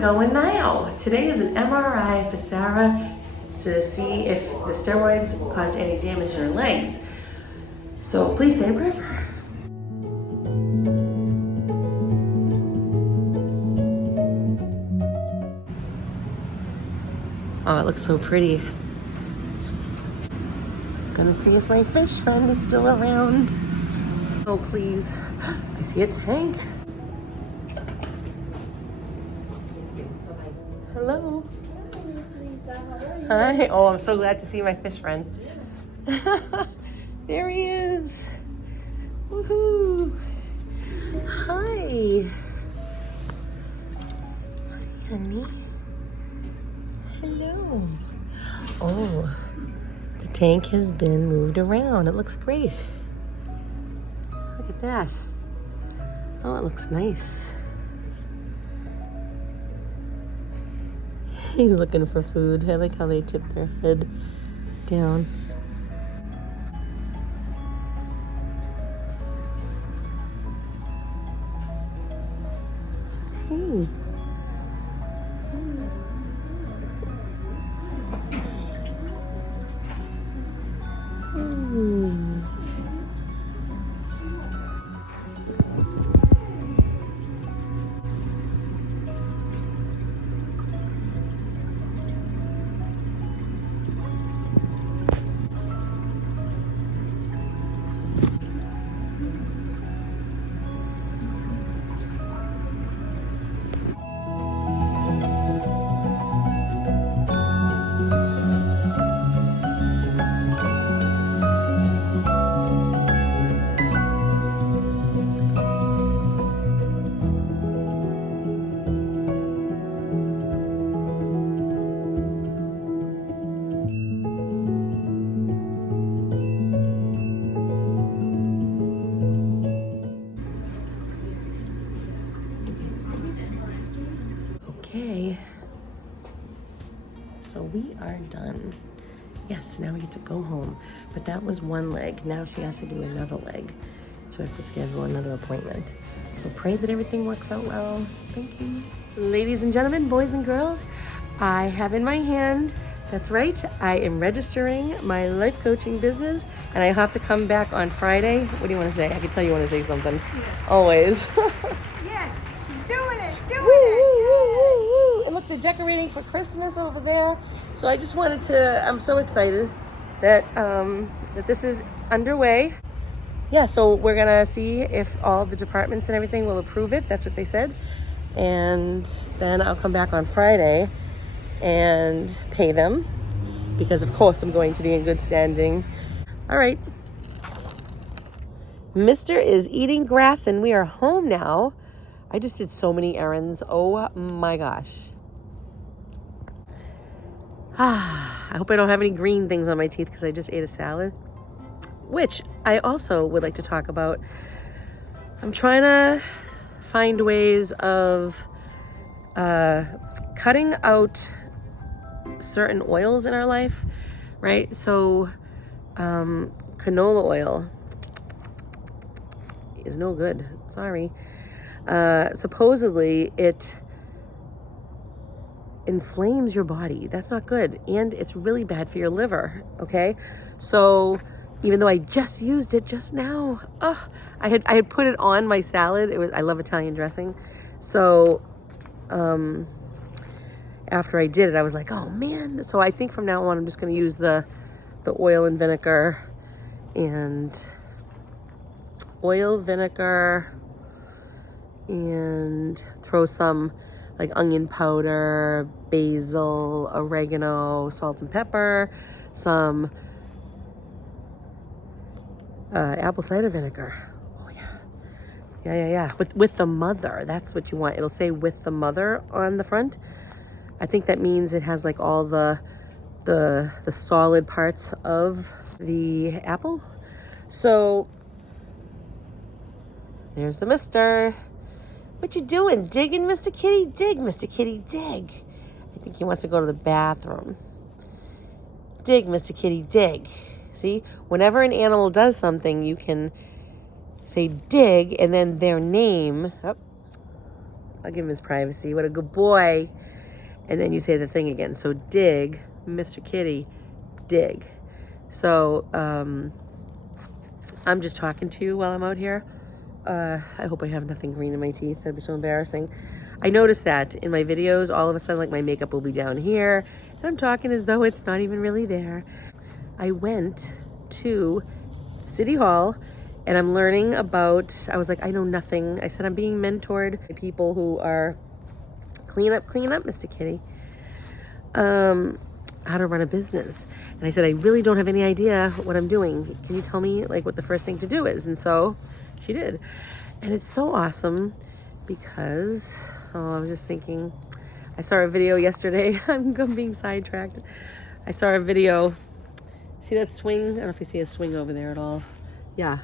we're going now. Today is an MRI for Sarah to see if the steroids caused any damage in her legs. So please say a prayer for her. Oh, it looks so pretty. Gonna see if my fish friend is still around. Oh, please. I see a tank. Hello. Hi. Oh, I'm so glad to see my fish friend. There he is. Woohoo. Hi. Hi, honey. Hello. Oh, the tank has been moved around. It looks great. Look at that. Oh, it looks nice. He's looking for food. I like how they tip their head down. Hey. Okay, so we are done. Yes, now we get to go home. But that was one leg. Now she has to do another leg. So we have to schedule another appointment. So pray that everything works out well. Thank you. Ladies and gentlemen, boys and girls, I have in my hand, that's right, I am registering my life coaching business, and I have to come back on Friday. What do you want to say? I can tell you want to say something. Yes. Always. Yes, she's doing it, doing Woo, woo, it. woo, woo, woo. And look, they're decorating for Christmas over there. So I just wanted to, I'm so excited that that this is underway. Yeah, so we're gonna see if all the departments and everything will approve it. That's what they said. And then I'll come back on Friday and pay them, because of course I'm going to be in good standing. All right. Mister is eating grass and we are home now. I just did so many errands. Oh my gosh. I hope I don't have any green things on my teeth because I just ate a salad, which I also would like to talk about. I'm trying to find ways of cutting out certain oils in our life, right? So canola oil is no good. Sorry. Supposedly it inflames your body. That's not good. And it's really bad for your liver. Okay. So even though I just used it just now, I had put it on my salad. I love Italian dressing. So, after I did it, I was like, oh man. So I think from now on, I'm just going to use the oil and vinegar and throw some like onion powder, basil, oregano, salt and pepper, some apple cider vinegar. Oh yeah. With the mother, that's what you want. It'll say with the mother on the front. I think that means it has like all the solid parts of the apple. So there's the mister. What you doing? Digging, Mr. Kitty? Dig, Mr. Kitty, dig. I think he wants to go to the bathroom. Dig, Mr. Kitty, dig. See, whenever an animal does something, you can say dig and then their name. Oh, I'll give him his privacy. What a good boy. And then you say the thing again. So dig, Mr. Kitty, dig. So I'm just talking to you while I'm out here. I hope I have nothing green in my teeth. That'd be so embarrassing. I noticed that in my videos, all of a sudden, like, my makeup will be down here. And I'm talking as though it's not even really there. I went to City Hall and I'm learning about, I was like, I know nothing. I said, I'm being mentored by people who are clean up, Mr. Kitty. How to run a business. And I said, I really don't have any idea what I'm doing. Can you tell me, like, what the first thing to do is? And so she did. And it's so awesome because, I was just thinking, I saw a video yesterday. I'm being sidetracked. I saw a video. See that swing? I don't know if you see a swing over there at all. Yeah,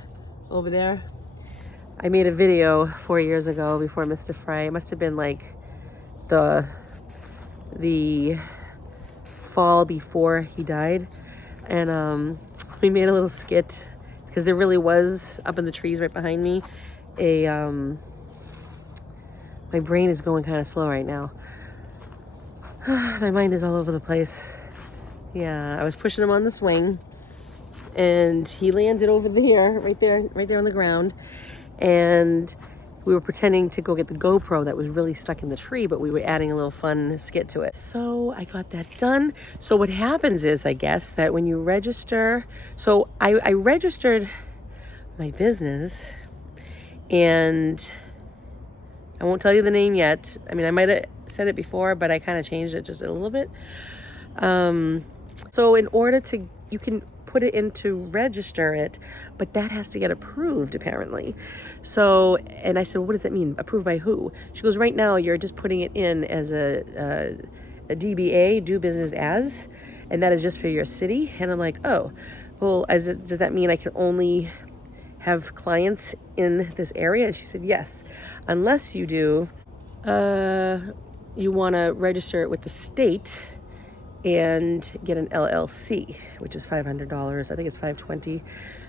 over there. I made a video 4 years ago before Mr. Fry. It must have been like the fall before he died. And we made a little skit because there really was, up in the trees right behind me, my brain is going kind of slow right now. My mind is all over the place. Yeah, I was pushing him on the swing and he landed over there, right there on the ground. And we were pretending to go get the GoPro that was really stuck in the tree, but we were adding a little fun skit to it. So I got that done. So what happens is, I guess, that when you register, so I registered my business, and I won't tell you the name yet. I mean, I might have said it before, but I kind of changed it just a little bit. So in order to, you can put it in to register it, but that has to get approved apparently. So, and I said, what does that mean? Approved by who? She goes, right now you're just putting it in as a DBA, do business as, and that is just for your city. And I'm like, oh, well, does that mean I can only have clients in this area? And she said, yes, unless you do, you want to register it with the state and get an LLC, which is $500. I think it's $520.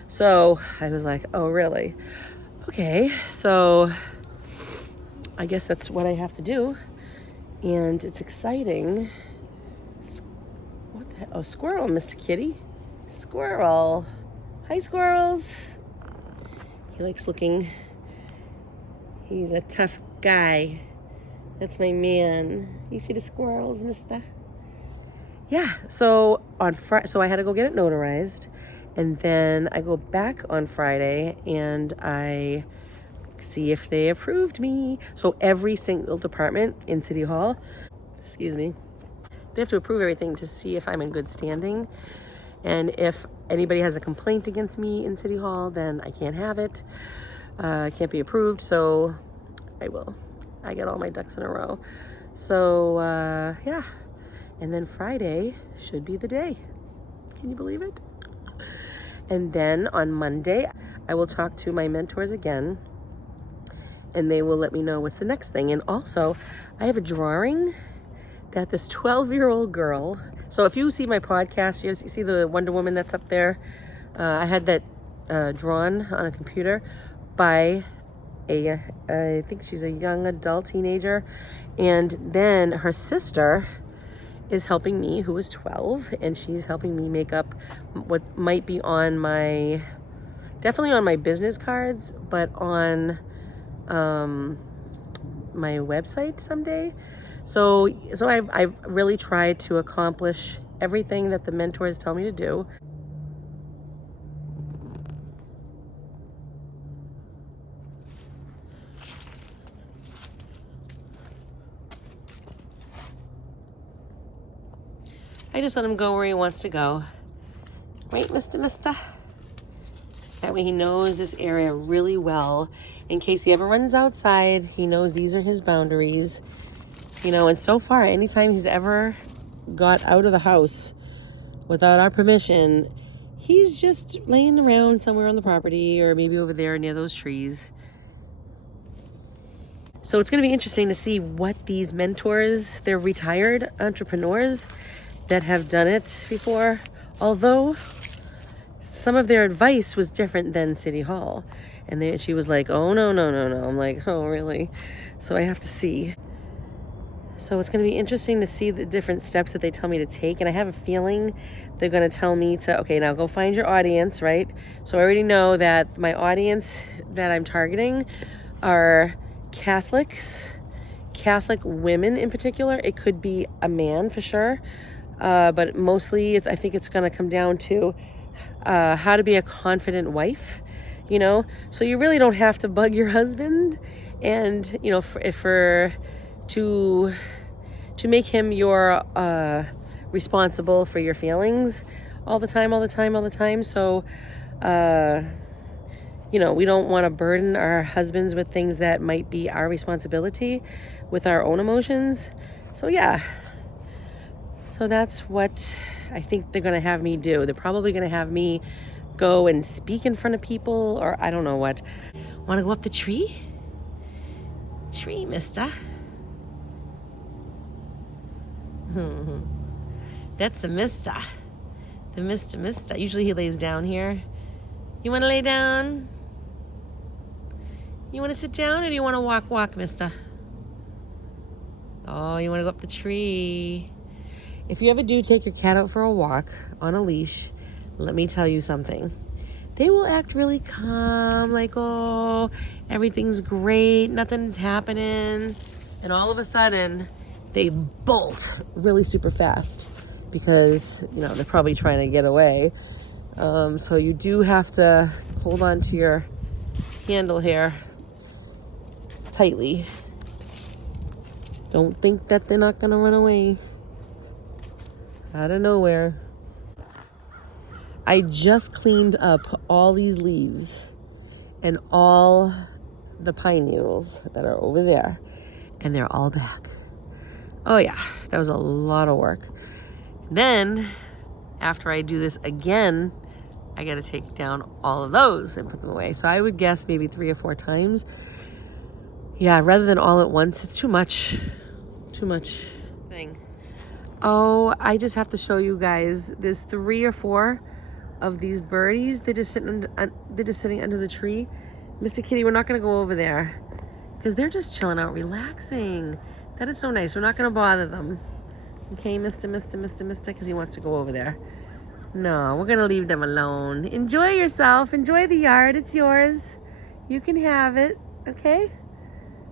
So I was like, oh, really? Okay, so I guess that's what I have to do. And it's exciting. What the heck? Oh, squirrel, Mr. Kitty. Squirrel. Hi, squirrels. He likes looking. He's a tough guy. That's my man. You see the squirrels, mister? Yeah, so on Friday, so I had to go get it notarized, and then I go back on Friday and I see if they approved me. So every single department in City Hall, excuse me, they have to approve everything to see if I'm in good standing. And if anybody has a complaint against me in City Hall, then I can't have it. I can't be approved, so I get all my ducks in a row. So, yeah. And then Friday should be the day. Can you believe it? And then on Monday, I will talk to my mentors again, and they will let me know what's the next thing. And also, I have a drawing that this 12-year-old girl, so if you see my podcast, you see the Wonder Woman that's up there. I had that drawn on a computer by I think she's a young adult teenager. And then her sister is helping me, who is 12, and she's helping me make up what might be on definitely on my business cards, but on my website someday. So I've really tried to accomplish everything that the mentors tell me to do. I just let him go where he wants to go. Right, Mister? That way he knows this area really well. In case he ever runs outside, he knows these are his boundaries. You know, and so far, anytime he's ever got out of the house without our permission, he's just laying around somewhere on the property or maybe over there near those trees. So it's going to be interesting to see what these mentors, they're retired entrepreneurs that have done it before. Although some of their advice was different than City Hall. And she was like, oh, no. I'm like, oh, really? So I have to see. So it's going to be interesting to see the different steps that they tell me to take. And I have a feeling they're going to tell me to, okay, now go find your audience, right? So I already know that my audience that I'm targeting are Catholics, Catholic women in particular. It could be a man for sure. But mostly I think it's going to come down to how to be a confident wife, you know? So you really don't have to bug your husband. And, you know, to make him your responsible for your feelings all the time. So, you know, we don't want to burden our husbands with things that might be our responsibility with our own emotions. So, yeah. So that's what I think they're going to have me do. They're probably going to have me go and speak in front of people, or I don't know what. Want to go up the tree? Tree, mister. That's the mister. The mister. Usually he lays down here. You want to lay down? You want to sit down, or do you want to walk, mister? Oh, you want to go up the tree. If you ever do take your cat out for a walk on a leash, let me tell you something. They will act really calm, like, oh, everything's great, nothing's happening. And all of a sudden, they bolt really super fast because, you know, they're probably trying to get away. So you do have to hold on to your handle here tightly. Don't think that they're not going to run away out of nowhere. I just cleaned up all these leaves and all the pine needles that are over there, and they're all back. Oh yeah, that was a lot of work. Then, after I do this again, I gotta take down all of those and put them away. So I would guess maybe 3 or 4 times. Yeah, rather than all at once, it's too much. Too much thing. Oh, I just have to show you guys. There's 3 or 4 of these birdies. They're just sitting under the tree. Mr. Kitty, we're not gonna go over there because they're just chilling out, relaxing. That is so nice. We're not gonna bother them. Okay, Mr. Because he wants to go over there. No, we're gonna leave them alone. Enjoy yourself. Enjoy the yard. It's yours. You can have it. Okay?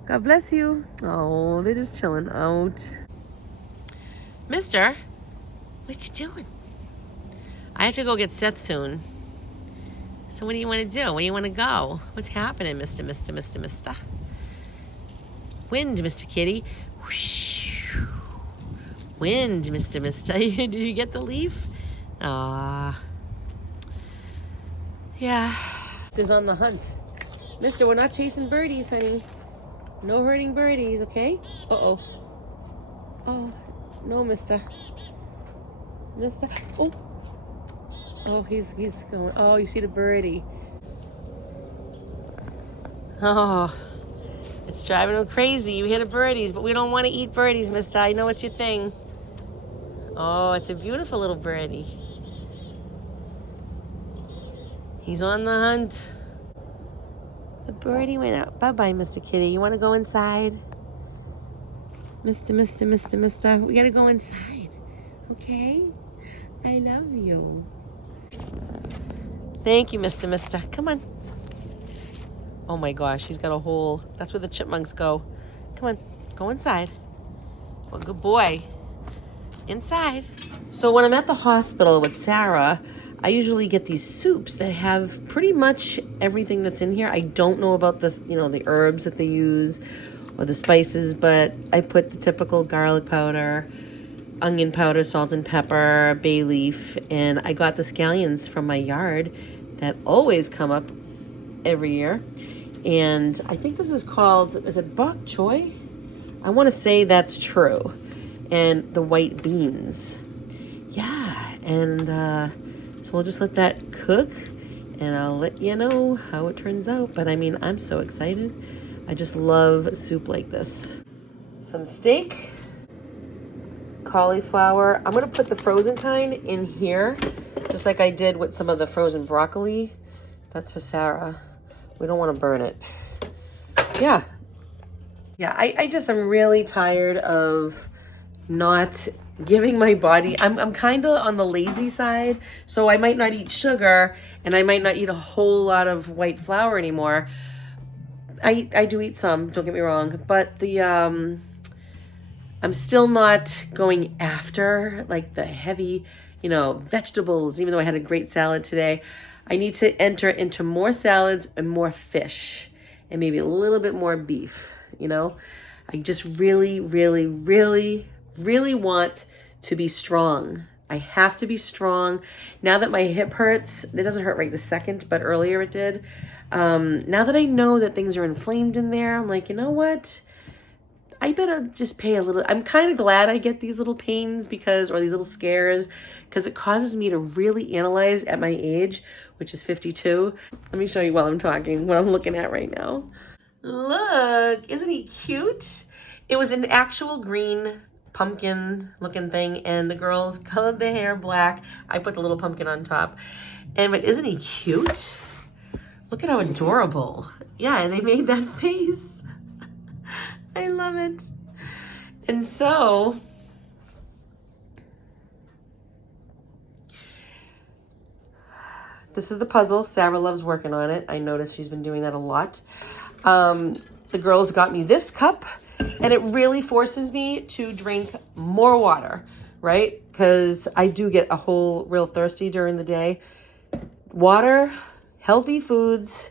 God bless you. Oh, they're just chilling out. Mister, what you doing? I have to go get Seth soon. So what do you want to do? Where do you want to go? What's happening, Mister? Wind, Mr. Kitty. Whoosh. Wind, Mister. Did you get the leaf? Ah. Yeah. This is on the hunt. Mister, we're not chasing birdies, honey. No hurting birdies, okay? Uh-oh. Oh, no, mister. Oh. Oh, he's going. Oh, you see the birdie. Oh, it's driving him crazy. You hear the birdies, but we don't want to eat birdies, mister. I know it's your thing. Oh, it's a beautiful little birdie. He's on the hunt. The birdie went out. Bye-bye, Mr. Kitty. You want to go inside? Mister. We got to go inside. Okay? I love you. Thank you, Mister. Come on. Oh my gosh, he's got a hole. That's where the chipmunks go. Come on, go inside. Well, good boy. Inside. So when I'm at the hospital with Sarah, I usually get these soups that have pretty much everything that's in here. I don't know about this, you know, the herbs that they use or the spices, but I put the typical garlic powder, onion powder, salt and pepper, bay leaf, and I got the scallions from my yard that always come up every year. And I think this is called, is it bok choy? I want to say that's true. And the white beans. Yeah, and so we'll just let that cook, and I'll let you know how it turns out. But I mean, I'm so excited. I just love soup like this. Some steak, cauliflower. I'm gonna put the frozen kind in here just like I did with some of the frozen broccoli. That's for Sarah. We don't want to burn it. Yeah. Yeah, I just am really tired of not giving my body, I'm kind of on the lazy side, so I might not eat sugar and I might not eat a whole lot of white flour anymore. I do eat some, don't get me wrong, but I'm still not going after like the heavy, vegetables, even though I had a great salad today. I need to enter into more salads and more fish and maybe a little bit more beef, I just really, really, really, really want to be strong. I have to be strong. Now that my hip hurts, it doesn't hurt right this second, but earlier it did. Now that I know that things are inflamed in there, I'm like, you know what? I better just pay a little. I'm kind of glad I get these little pains or these little scares, because it causes me to really analyze at my age, which is 52. Let me show you while I'm talking what I'm looking at right now. Look, isn't he cute? It was an actual green pumpkin looking thing, and the girls colored their hair black. I put the little pumpkin on top. But isn't he cute? Look at how adorable. Yeah, and they made that face. I love it. And so, this is the puzzle. Sarah loves working on it. I noticed she's been doing that a lot. The girls got me this cup, and it really forces me to drink more water, right? Because I do get real thirsty during the day. Water, healthy foods.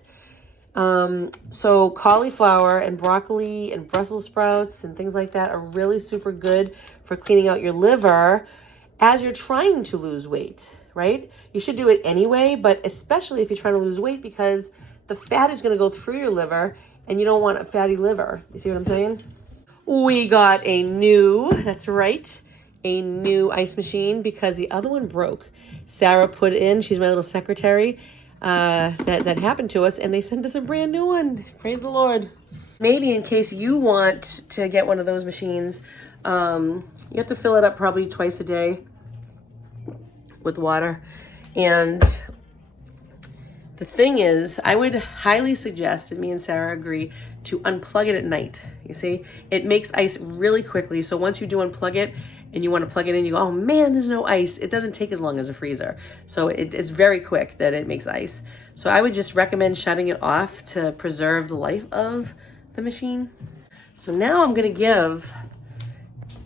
So cauliflower and broccoli and Brussels sprouts and things like that are really super good for cleaning out your liver as you're trying to lose weight, right? You should do it anyway, but especially if you're trying to lose weight, because the fat is going to go through your liver and you don't want a fatty liver. You see what I'm saying? We got that's right, a new ice machine because the other one broke. Sarah put in, she's my little secretary, that happened to us, and they sent us a brand new one. Praise the Lord. Maybe in case you want to get one of those machines, you have to fill it up probably twice a day with water. And the thing is, I would highly suggest, and me and Sarah agree, to unplug it at night. You see, it makes ice really quickly. So once you do unplug it and you want to plug it in, you go, oh man, there's no ice. It doesn't take as long as a freezer. So it's very quick that it makes ice. So I would just recommend shutting it off to preserve the life of the machine. So now I'm going to give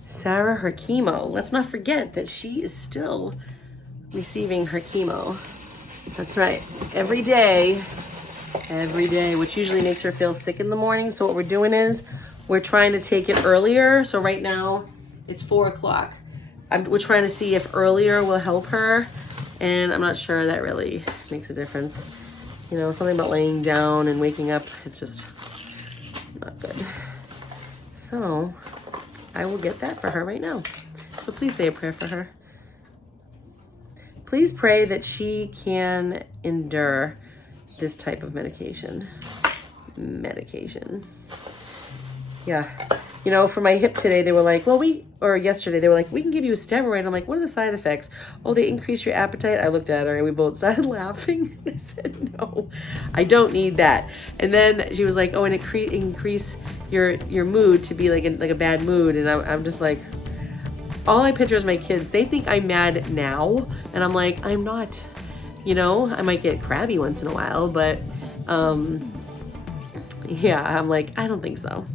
Sarah her chemo. Let's not forget that she is still receiving her chemo. That's right. Every day, which usually makes her feel sick in the morning. So what we're doing is we're trying to take it earlier. So right now it's 4 o'clock. We're trying to see if earlier will help her. And I'm not sure that really makes a difference. Something about laying down and waking up, it's just not good. So I will get that for her right now. So please say a prayer for her. Please pray that she can endure this type of medication. Yeah. For my hip today, they were like, yesterday, they were like, we can give you a steroid. I'm like, what are the side effects? Oh, they increase your appetite. I looked at her and we both started laughing. I said, no, I don't need that. And then she was like, oh, and increase your mood to be like a bad mood. And I'm just like, all I picture is my kids. They think I'm mad now. And I'm like, I'm not, I might get crabby once in a while, but yeah, I'm like, I don't think so.